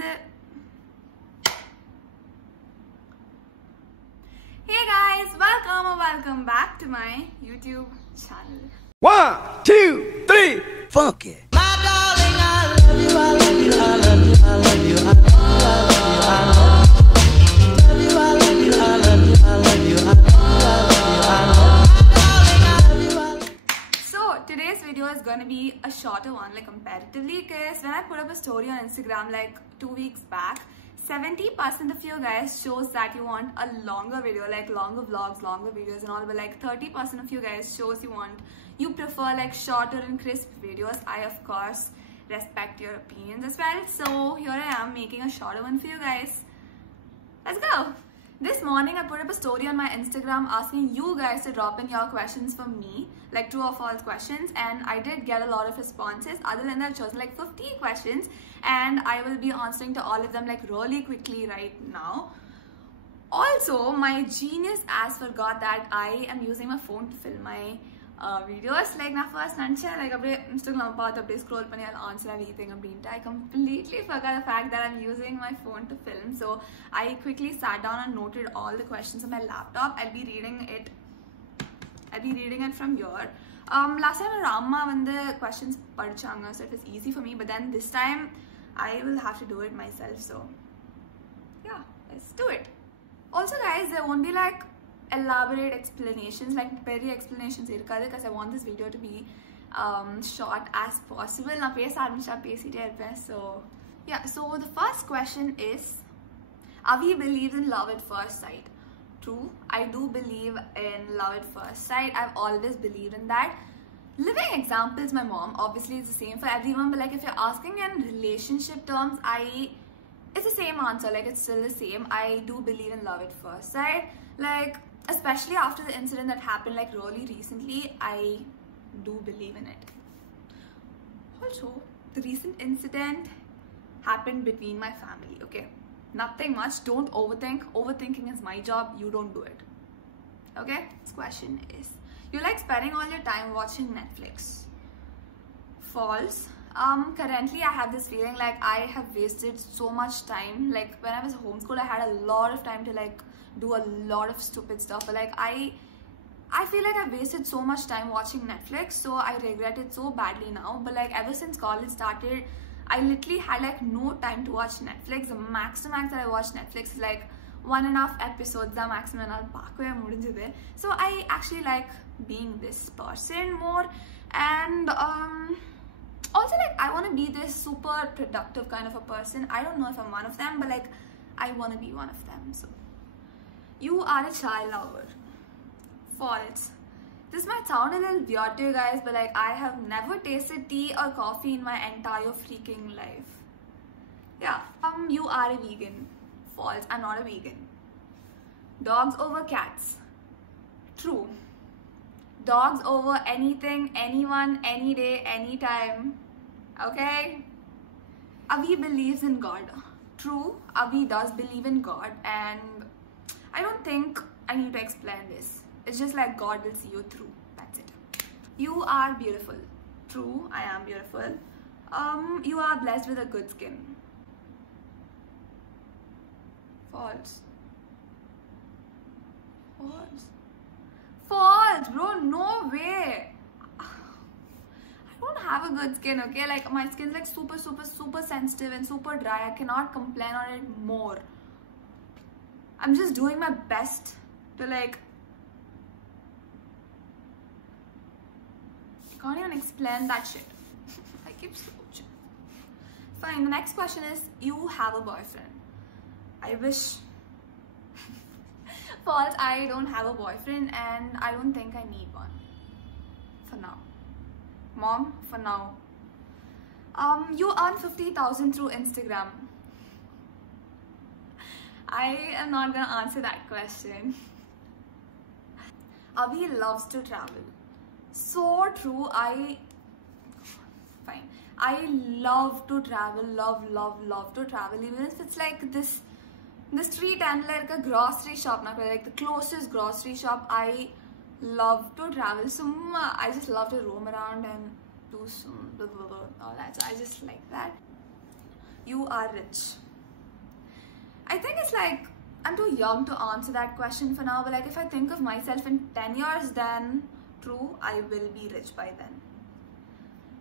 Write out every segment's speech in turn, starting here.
Hey guys, welcome back to my YouTube channel. 1, 2, 3, funk it. My darling, I love you, I love you, I love you, I love you, I love you, I love you, I love you, I love you, I love you, I love you, I love you, I love you. So today's video is gonna be a shorter one, like comparatively, because when I put up a story on Instagram like 2 weeks back, 70% of you guys shows that you want a longer video, like longer vlogs, longer videos and all, but like 30% of you guys shows you prefer like shorter and crisp videos. I of course respect your opinions as well, so here I am making a shorter one for you guys. Let's go. This morning I put up a story on my Instagram asking you guys to drop in your questions for me, like true or false questions, and I did get a lot of responses. Other than that, I've chosen like 50 questions and I will be answering to all of them like really quickly right now. Also, my genius ass forgot that I am using my phone to film my videos. Like na first nancha like Instagram scroll panni I'll answer everything. I completely forgot the fact that I'm using my phone to film. So I quickly sat down and noted all the questions on my laptop. I'll be reading it from here. Last time Ramma when the questions padchanga, so it was easy for me, but then this time I will have to do it myself. So yeah, let's do it. Also guys, there won't be like elaborate explanations, like very explanations because I want this video to be short as possible. So yeah, so the first question is, Avi believes in love at first sight. True, I do believe in love at first sight. I've always believed in that. Living examples, my mom, obviously it's the same for everyone, but like if you're asking in relationship terms, it's the same answer, like it's still the same. I do believe in love at first sight, like especially after the incident that happened like really recently. I do believe in it. Also, the recent incident happened between my family, okay? Nothing much, don't overthink. Overthinking is my job, you don't do it. Okay? This question is, you like spending all your time watching Netflix? False. Currently I have this feeling like I have wasted so much time. Like when I was homeschooled, I had a lot of time to like do a lot of stupid stuff, but like I feel like I've wasted so much time watching Netflix, so I regret it so badly now. But like ever since college started, I literally had like no time to watch Netflix. The max to max that I watch Netflix is like 1.5 episodes, the maximum I'll. So I actually like being this person more, and also like I want to be this super productive kind of a person. I don't know if I'm one of them, but like I want to be one of them. So you are a chai lover. False. This might sound a little weird to you guys, but like I have never tasted tea or coffee in my entire freaking life. Yeah. You are a vegan. False. I'm not a vegan. Dogs over cats. True. Dogs over anything, anyone, any day, anytime. Okay? Avi believes in God. True. Avi does believe in God, and I don't think I need to explain this. It's just like God will see you through. That's it. You are beautiful. True, I am beautiful. You are blessed with a good skin. False. False. False, bro. No way. I don't have a good skin, okay? Like my skin's like super sensitive and super dry. I cannot complain on it more. I'm just doing my best to like, I can't even explain that shit. I keep switching. Fine, the next question is, you have a boyfriend? I wish. False, I don't have a boyfriend and I don't think I need one. For now. Mom, for now. You earn 50,000 through Instagram. I am not gonna answer that question. Avi loves to travel. So true. I love to travel. Love to travel. Even if it's like this street and like a grocery shop, not like the closest grocery shop. I love to travel. So I just love to roam around and do some all that. So I just like that. You are rich. I think it's like I'm too young to answer that question for now, but like if I think of myself in 10 years, then true, I will be rich by then.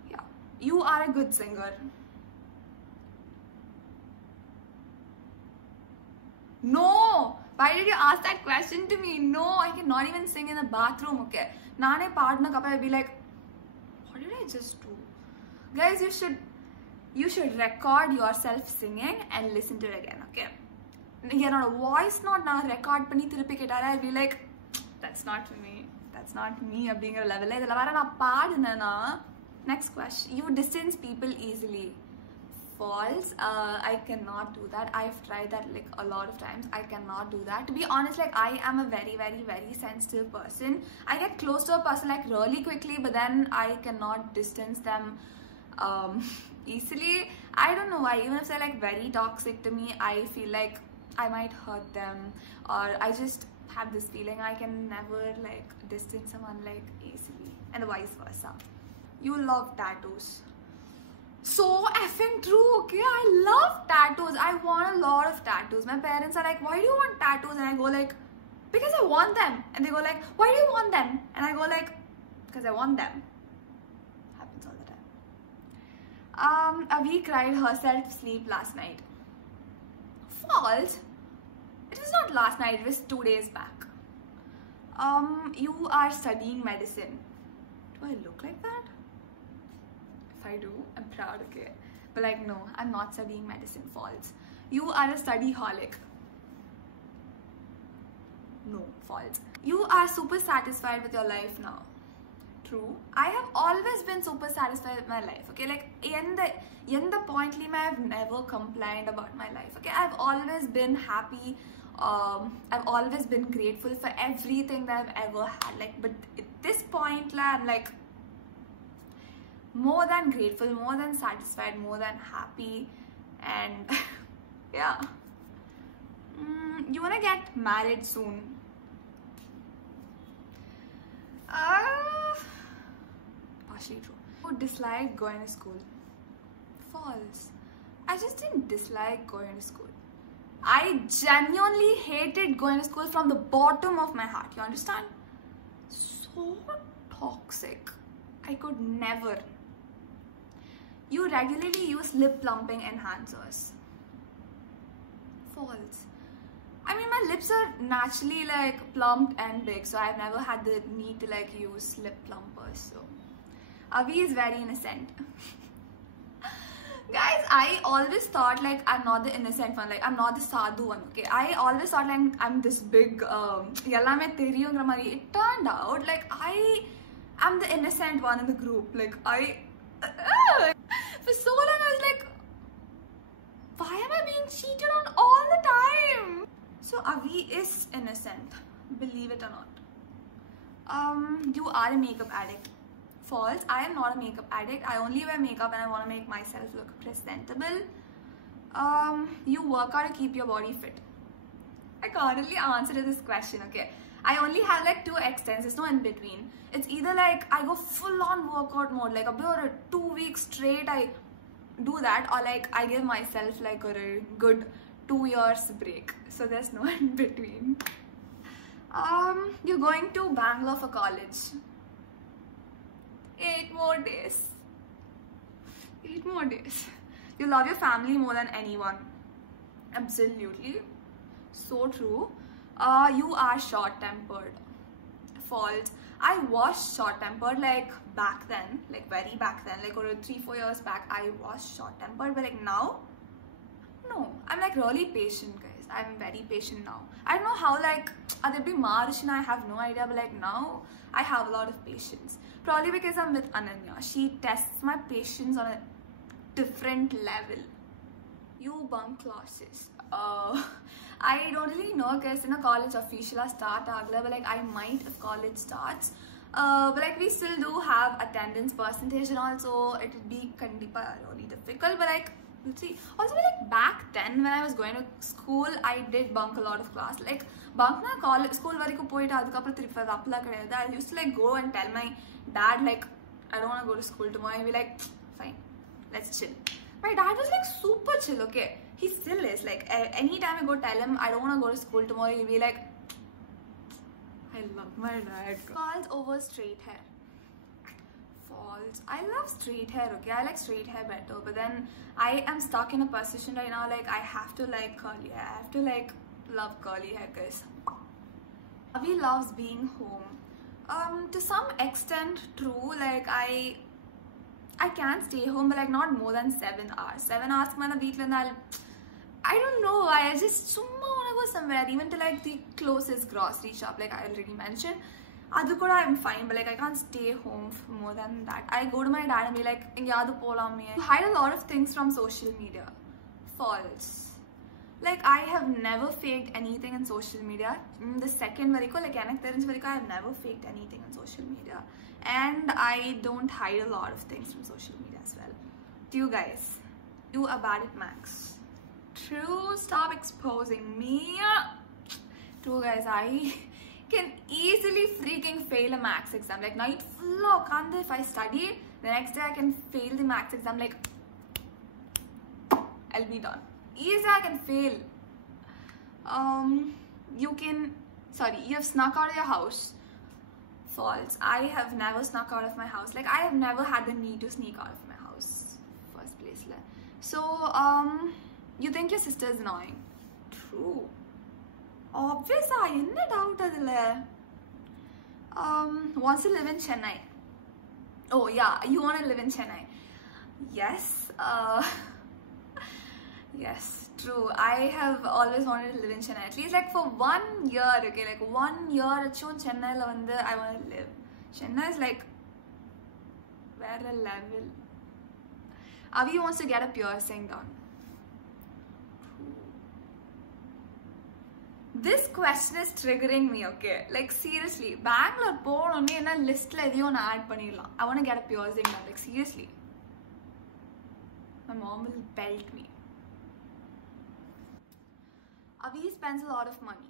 Yeah. You are a good singer. No! Why did you ask that question to me? No, I cannot even sing in the bathroom, okay? Nane partner kappa, I'd be like, what did I just do? Guys, you should record yourself singing and listen to it again, okay? Not a voice not na record panni thirupi ketara, I'll be like, that's not me. That's not me அப்படிங்கிற லெவல்ல இதெல்லாம் வேற நான் பாடுனேனா. Next question. You distance people easily. False. I cannot do that. I've tried that like a lot of times. I cannot do that. To be honest, like I am a very, very, very sensitive person. I get close to a person like really quickly, but then I cannot distance them easily. I don't know why. Even if they're like very toxic to me, I feel like I might hurt them, or I just have this feeling I can never like distance someone like easily, and vice versa. You love tattoos. So effing true, okay? I love tattoos. I want a lot of tattoos. My parents are like, why do you want tattoos? And I go like, because I want them. And they go like, why do you want them? And I go like, because I want them. Happens all the time. Avi cried herself to sleep last night. False. It was not last night, it was 2 days back. You are studying medicine. Do I look like that? If I do, I'm proud, okay? But like, no, I'm not studying medicine. False. You are a study-holic. No, false. You are super satisfied with your life now. True. I have always been super satisfied with my life, okay? Like, in the point I've never complained about my life, okay? I've always been happy. I've always been grateful for everything that I've ever had. Like, but at this point, I'm like more than grateful, more than satisfied, more than happy, and yeah. You wanna get married soon? Partially true. You dislike going to school. False. I just didn't dislike going to school. I genuinely hated going to school from the bottom of my heart. You understand? So toxic. I could never. You regularly use lip plumping enhancers. False. I mean, my lips are naturally like plumped and big, so I've never had the need to like use lip plumpers. So Avi is very innocent. Guys, I always thought like I'm not the innocent one, like I'm not the sadhu one, okay? I always thought like I'm this big yellame theriyungra mari. It turned out like I am the innocent one in the group. Like for so long I was like, why am I being cheated on all the time? So Avi is innocent, believe it or not. You are a makeup addict. False. I am not a makeup addict. I only wear makeup when I want to make myself look presentable. You work out to keep your body fit. I can't really answer to this question, okay? I only have like 2 extents. There's no in between. It's either like I go full on workout mode, like about 2 weeks straight I do that, or like I give myself like a good 2 years break. So there's no in between. You're going to Bangalore for college. 8 more days. 8 more days. You love your family more than anyone. Absolutely. So true. You are short-tempered. False. I was short-tempered like back then, like very back then, like 3-4 years back I was short-tempered, but like now, no. I'm like really patient, guys. I'm very patient now. I don't know how like Adibbi Marushina, I have no idea, but like now I have a lot of patience. Probably because I'm with Ananya. She tests my patience on a different level. You bunk classes. I don't really know because in a college official start agla, but like I might if college starts. But like we still do have attendance percentage and also it would be kandipa really difficult, but like we'll see. Also like back then when I was going to school, I did bunk a lot of class. Like bunk na college school varaiku poita adukapra thiruppa appla kadiyadu. I used to like go and tell my dad like I don't want to go to school tomorrow. He'd be like, fine, let's chill. My dad was like super chill, okay? He still is. Like anytime I go tell him I don't want to go to school tomorrow, he'll be like, I love my dad. False over straight hair. False. I love straight hair, okay? I like straight hair better, but then I am stuck in a position right now, like I have to like curly hair. I have to like love curly hair because Avi loves being home. To some extent true, like I can stay home, but like not more than 7 hours. 7 hours mana weekly I don't know why. I just wanna go somewhere, even to like the closest grocery shop, like I already mentioned. Adukuda I'm fine, but like I can't stay home for more than that. I go to my dad and be like, you hide a lot of things from social media. False. Like I have never faked anything in social media. The second variko, like I have never faked anything on social media. And I don't hide a lot of things from social media as well. To you guys, you are bad at maths. True, stop exposing me. True guys, I can easily freaking fail a maths exam. Like night full of kande, if I study, the next day I can fail the maths exam. Like I'll be done. Easy, I can fail. You have snuck out of your house. False. I have never snuck out of my house. Like I have never had the need to sneak out of my house. First place. So, you think your sister is annoying? True. Obviously, no doubt adile. Wants to live in Chennai. Oh yeah, you want to live in Chennai. Yes. Yes, true. I have always wanted to live in Chennai. At least like for 1 year, okay? Like 1 year, Chennai I want to live. Chennai is like, where a level. Avi wants to get a piercing done. This question is triggering me, okay? Like seriously, Bangalore போனோனே என்ன லிஸ்ட்ல எதையும் நான் add பண்ணிடலாம். I want to get a piercing done. Like seriously. My mom will belt me. Avi spends a lot of money.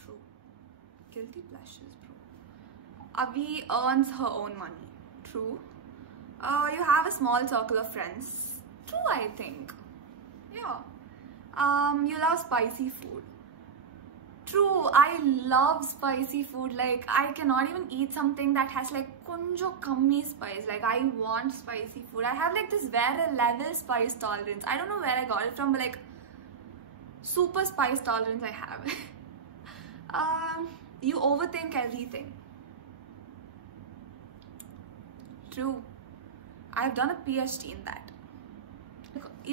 True. Guilty pleasures, bro. Avi earns her own money. True. You have a small circle of friends. True, I think. Yeah. You love spicy food. True, I love spicy food. Like I cannot even eat something that has like konjo kammi spice. Like I want spicy food. I have like this very level spice tolerance. I don't know where I got it from, but like super spice tolerance I have. You overthink everything. True. I've done a PhD in that.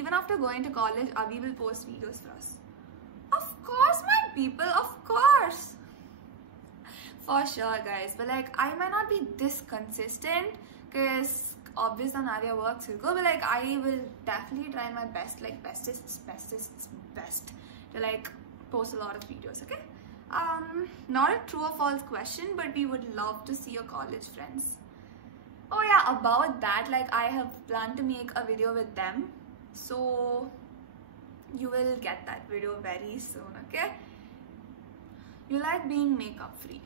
Even after going to college, Avi will post videos for us. Of course, my people, of course. For sure, guys. But like, I might not be this consistent because obviously Nadia works will go. But like, I will definitely try my best, like best to like post a lot of videos. Okay. Not a true or false question, but we would love to see your college friends. Oh yeah, about that, like I have planned to make a video with them. So you will get that video very soon, okay? You like being makeup free.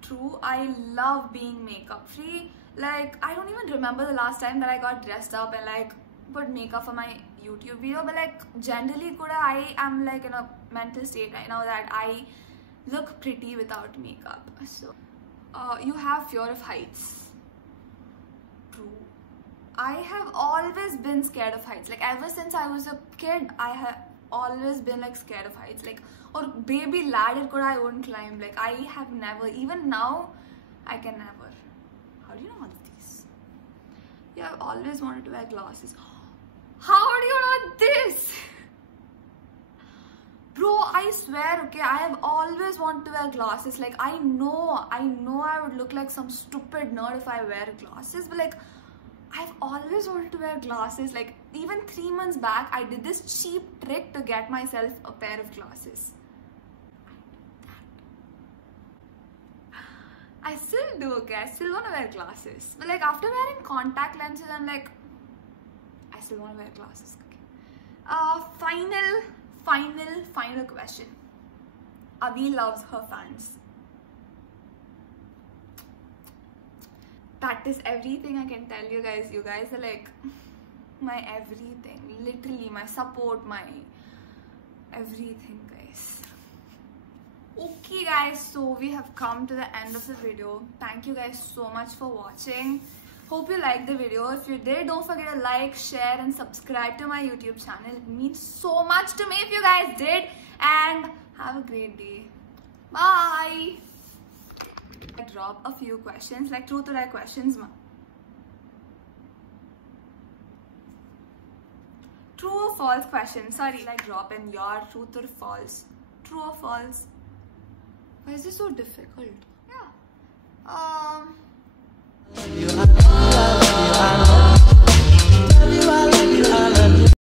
True, I love being makeup free. Like I don't even remember the last time that I got dressed up and like put makeup for my YouTube video, but like generally kuda I am like in a mental state right now that I look pretty without makeup. So you have fear of heights. True. I have always been scared of heights. Like ever since I was a kid, I have always been like scared of heights. Like or baby ladder kuda I wouldn't climb. Like I have never, even now I can never. How do you know all of these? Yeah, I've always wanted to wear glasses. How do you know this? Bro, I swear, okay, I have always wanted to wear glasses. Like I know I would look like some stupid nerd if I wear glasses, but like I've always wanted to wear glasses. Like even 3 months back, I did this cheap trick to get myself a pair of glasses. I still do, okay? I still want to wear glasses. But like after wearing contact lenses, I'm like, I still want to wear glasses, okay? Final question. Avi loves her fans. That is everything I can tell you guys. You guys are like my everything, literally my support, my everything, guys. Okay guys, so we have come to the end of the video. Thank you guys so much for watching. Hope you liked the video. If you did, don't forget to like, share and subscribe to my YouTube channel. It means so much to me if you guys did. And have a great day. Bye. I drop a few questions, like truth or lie questions. True or false question. Sorry, like drop in your truth or false. True or false. Why is this so difficult? Yeah. love you.